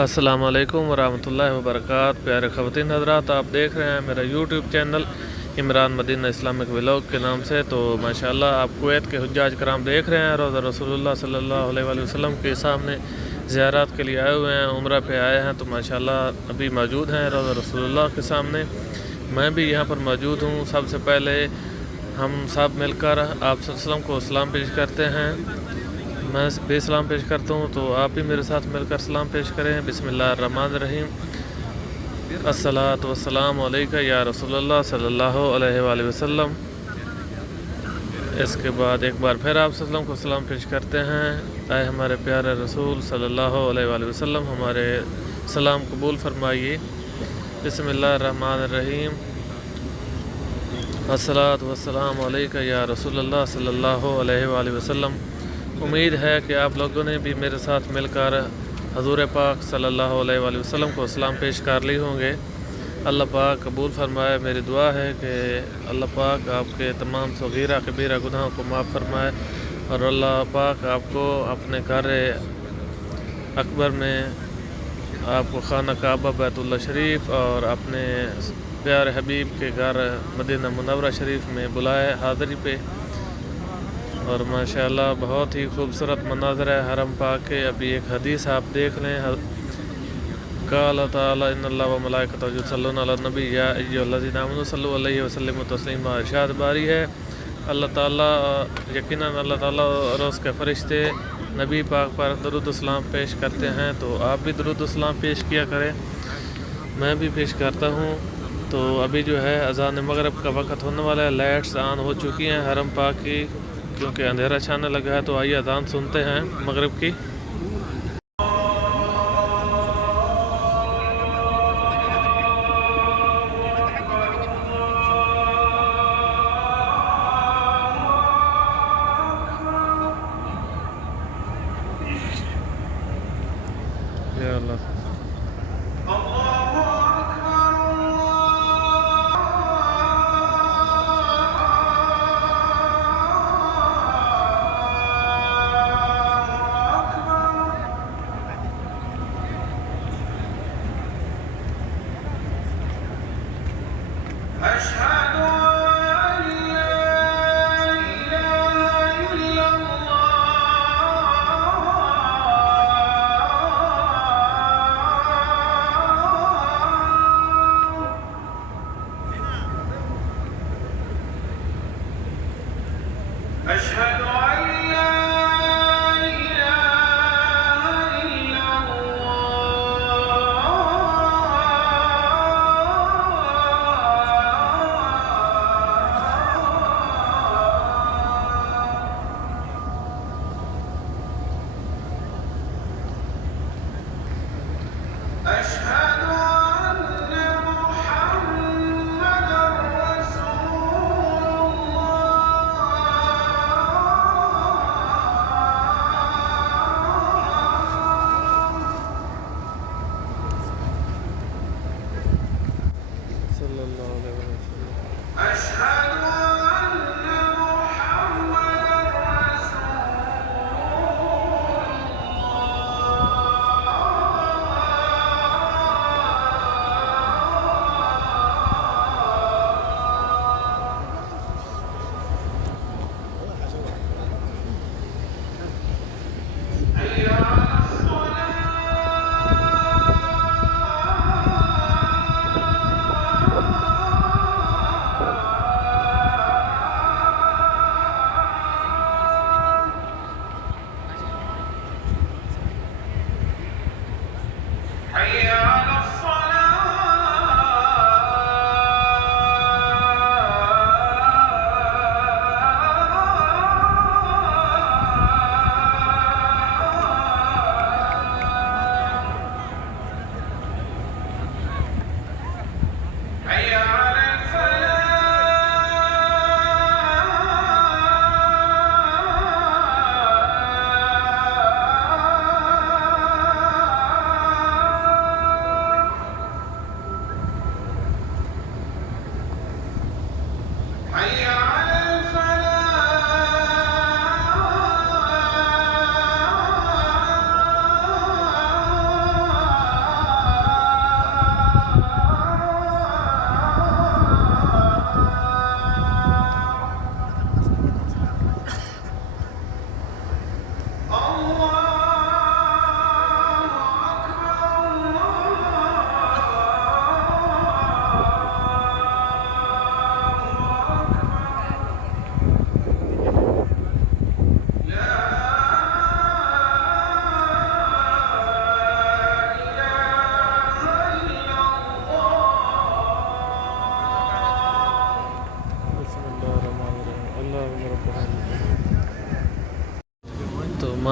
السلام علیکم ورحمۃ اللہ وبرکاتہ۔ پیارے خواتین حضرات، آپ دیکھ رہے ہیں میرا یوٹیوب چینل عمران مدینہ اسلامک ولاگ کے نام سے۔ تو ماشاءاللہ آپ کویت کے حجاج کرام دیکھ رہے ہیں، روضہ رسول اللہ صلی اللہ علیہ وآلہ وسلم کے سامنے زیارات کے لیے آئے ہوئے ہیں، عمرہ پہ آئے ہیں۔ تو ماشاءاللہ ابھی موجود ہیں روضہ رسول اللہ کے سامنے، میں بھی یہاں پر موجود ہوں۔ سب سے پہلے ہم سب مل کر آپ صلی اللہ علیہ وسلم کو سلام پیش کرتے ہیں۔ میں بھی سلام پیش کرتا ہوں، تو آپ بھی میرے ساتھ مل کر سلام پیش کریں۔ بسم اللہ الرحمن الرحیم۔ الصلاۃ والسلام علیکہ یا رسول اللہ صلی اللہ علیہ وآلہ وسلم۔ اس کے بعد ایک بار پھر آپ صلی اللہ علیہ وسلم کو سلام پیش کرتے ہیں، اے ہمارے پیارے رسول صلی اللہ علیہ وآلہ وسلم، ہمارے سلام قبول فرمائیے۔ بسم اللہ الرحمن الرحیم۔ الصلاۃ والسلام علیکہ یا رسول اللہ صلی اللہ علیہ وآلہ وسلم۔ امید ہے کہ آپ لوگوں نے بھی میرے ساتھ مل کر حضور پاک صلی اللہ علیہ وآلہ وسلم کو سلام پیش کر لی ہوں گے۔ اللہ پاک قبول فرمائے۔ میری دعا ہے کہ اللہ پاک آپ کے تمام صغیرہ کبیرہ گناہوں کو معاف فرمائے، اور اللہ پاک آپ کو اپنے گھر اکبر میں، آپ کو خانہ کعبہ بیت اللہ شریف اور اپنے پیارے حبیب کے گھر مدینہ منورہ شریف میں بلائے حاضری پہ۔ اور ماشاءاللہ بہت ہی خوبصورت مناظر ہے حرم پاک کے۔ ابھی ایک حدیث آپ دیکھ لیں، قال تعالی ان اللہ و ملائکتہ یصلون علی النبی یا ایھا الذین آمنوا صلوا علیہ وسلموا تسلیما۔ ارشاد باری ہے، اللہ تعالیٰ یقیناً اللہ تعالیٰ اور اس کے فرشتے نبی پاک پر درود و سلام پیش کرتے ہیں، تو آپ بھی درود و سلام پیش کیا کریں۔ میں بھی پیش کرتا ہوں۔ تو ابھی جو ہے اذان مغرب کا وقت ہونے والا ہے، لائٹس آن ہو چکی ہیں حرم پاک کی، کیونکہ اندھیرا چھانے لگا ہے۔ تو آئیے اذان سنتے ہیں مغرب کی۔ یا اللہ، صلی اللہ علیہ وسلم۔